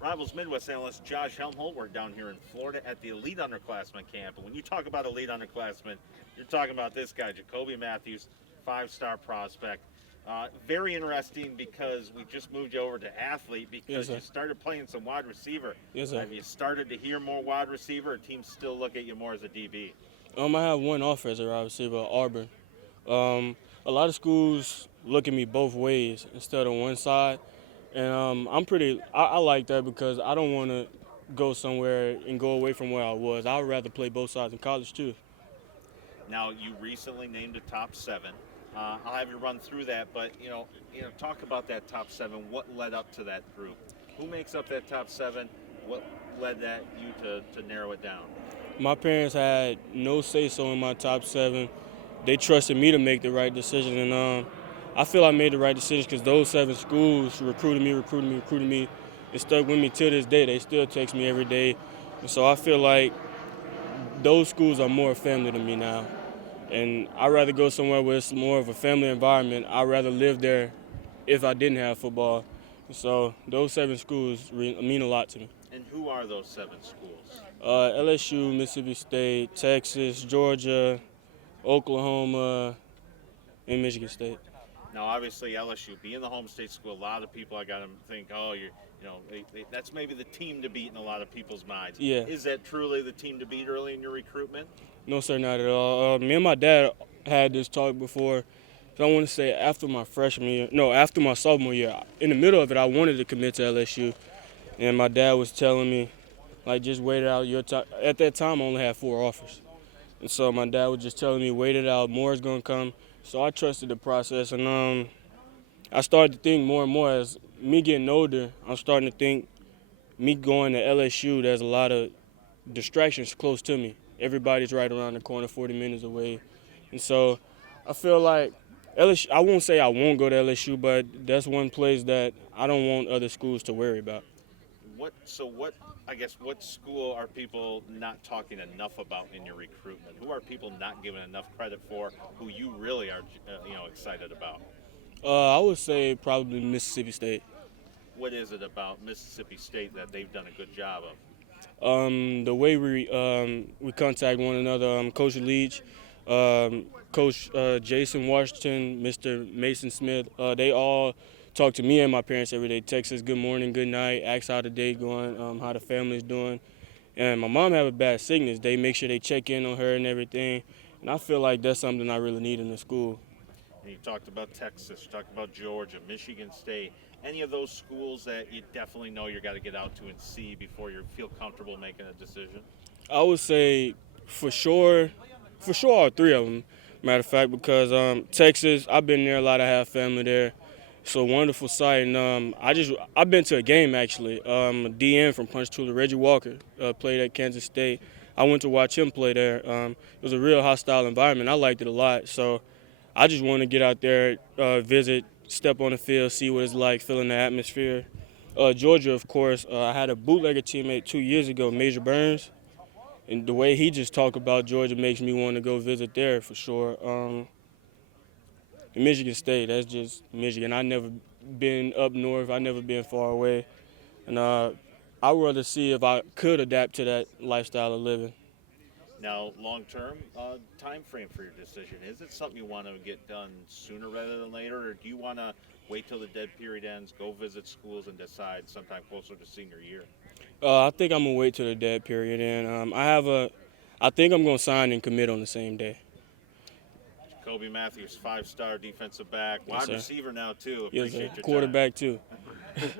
Rivals Midwest analyst Josh Helmholt. We're down here in Florida at the Elite Underclassmen Camp. And when you talk about Elite Underclassmen, you're talking about this guy, Jacoby Mathews, five-star prospect. Very interesting because we just moved you over to athlete because you started playing some wide receiver. Yes, sir. Have you started to hear more wide receiver, or teams still look at you more as a DB? I have one offer as a wide receiver, Auburn. A lot of schools look at me both ways instead of one side, and I like that because I don't want to go somewhere and go away from where I was. I would rather play both sides in college too. Now, you recently named a top seven. I'll have you run through that, but talk about that top seven. What led up to that group? Who makes up that top seven? What led you to narrow it down? My parents had no say so in my top seven. They trusted me to make the right decision, and I feel I made the right decision because those seven schools recruited me, and stuck with me till this day. They still text me every day, and so I feel like those schools are more family to me now. And I'd rather go somewhere where it's more of a family environment. I'd rather live there if I didn't have football. So those seven schools mean a lot to me. And who are those seven schools? LSU, Mississippi State, Texas, Georgia, Oklahoma, and Michigan State. Now, obviously, LSU being the home state school, a lot of people I got to think, oh, that's maybe the team to beat in a lot of people's minds. Yeah. Is that truly the team to beat early in your recruitment? No, sir, not at all. Me and my dad had this talk before. So I want to say after after my sophomore year. In the middle of it, I wanted to commit to LSU, and my dad was telling me, like, just wait it out your time. At that time, I only had 4 offers, and so my dad was just telling me, wait it out, more is gonna come. So I trusted the process, and I started to think more and more as me getting older. I'm starting to think me going to LSU. There's a lot of distractions close to me. Everybody's right around the corner, 40 minutes away. And so I feel like LSU, I won't say I won't go to LSU, but that's one place that I don't want other schools to worry about. What school are people not talking enough about in your recruitment? Who are people not giving enough credit for, who you really are, excited about? I would say probably Mississippi State. What is it about Mississippi State that they've done a good job of? The way we contact one another, Coach Leach, Coach Jason Washington, Mr. Mason Smith, they all talk to me and my parents every day. Text us good morning, good night, ask how the day going, how the family's doing. And my mom have a bad sickness. They make sure they check in on her and everything. And I feel like that's something I really need in the school. And you talked about Texas, you talked about Georgia, Michigan State. Any of those schools that you definitely know you got to get out to and see before you feel comfortable making a decision? I would say for sure all 3 of them. Matter of fact, because Texas, I've been there a lot. I have family there. It's a wonderful sight, and I've been to a game actually. A DN from Ponchatoula, Reggie Walker, played at Kansas State. I went to watch him play there. It was a real hostile environment. I liked it a lot. So I just want to get out there, visit, step on the field, see what it's like, feeling the atmosphere. Georgia, of course, I had a bootlegger teammate 2 years ago, Major Burns, and the way he just talked about Georgia makes me want to go visit there for sure. Michigan State, that's just Michigan. I never been up north. I never been far away, and I would rather see if I could adapt to that lifestyle of living. Now, long-term time frame for your decision, is it something you want to get done sooner rather than later, or do you want to wait till the dead period ends, go visit schools, and decide sometime closer to senior year? I think I'm gonna wait till the dead period, and I think I'm gonna sign and commit on the same day. Jacoby Mathews, 5-star defensive back, Yes, wide sir. receiver now too. Yes, sir. Appreciate your Quarterback too. time.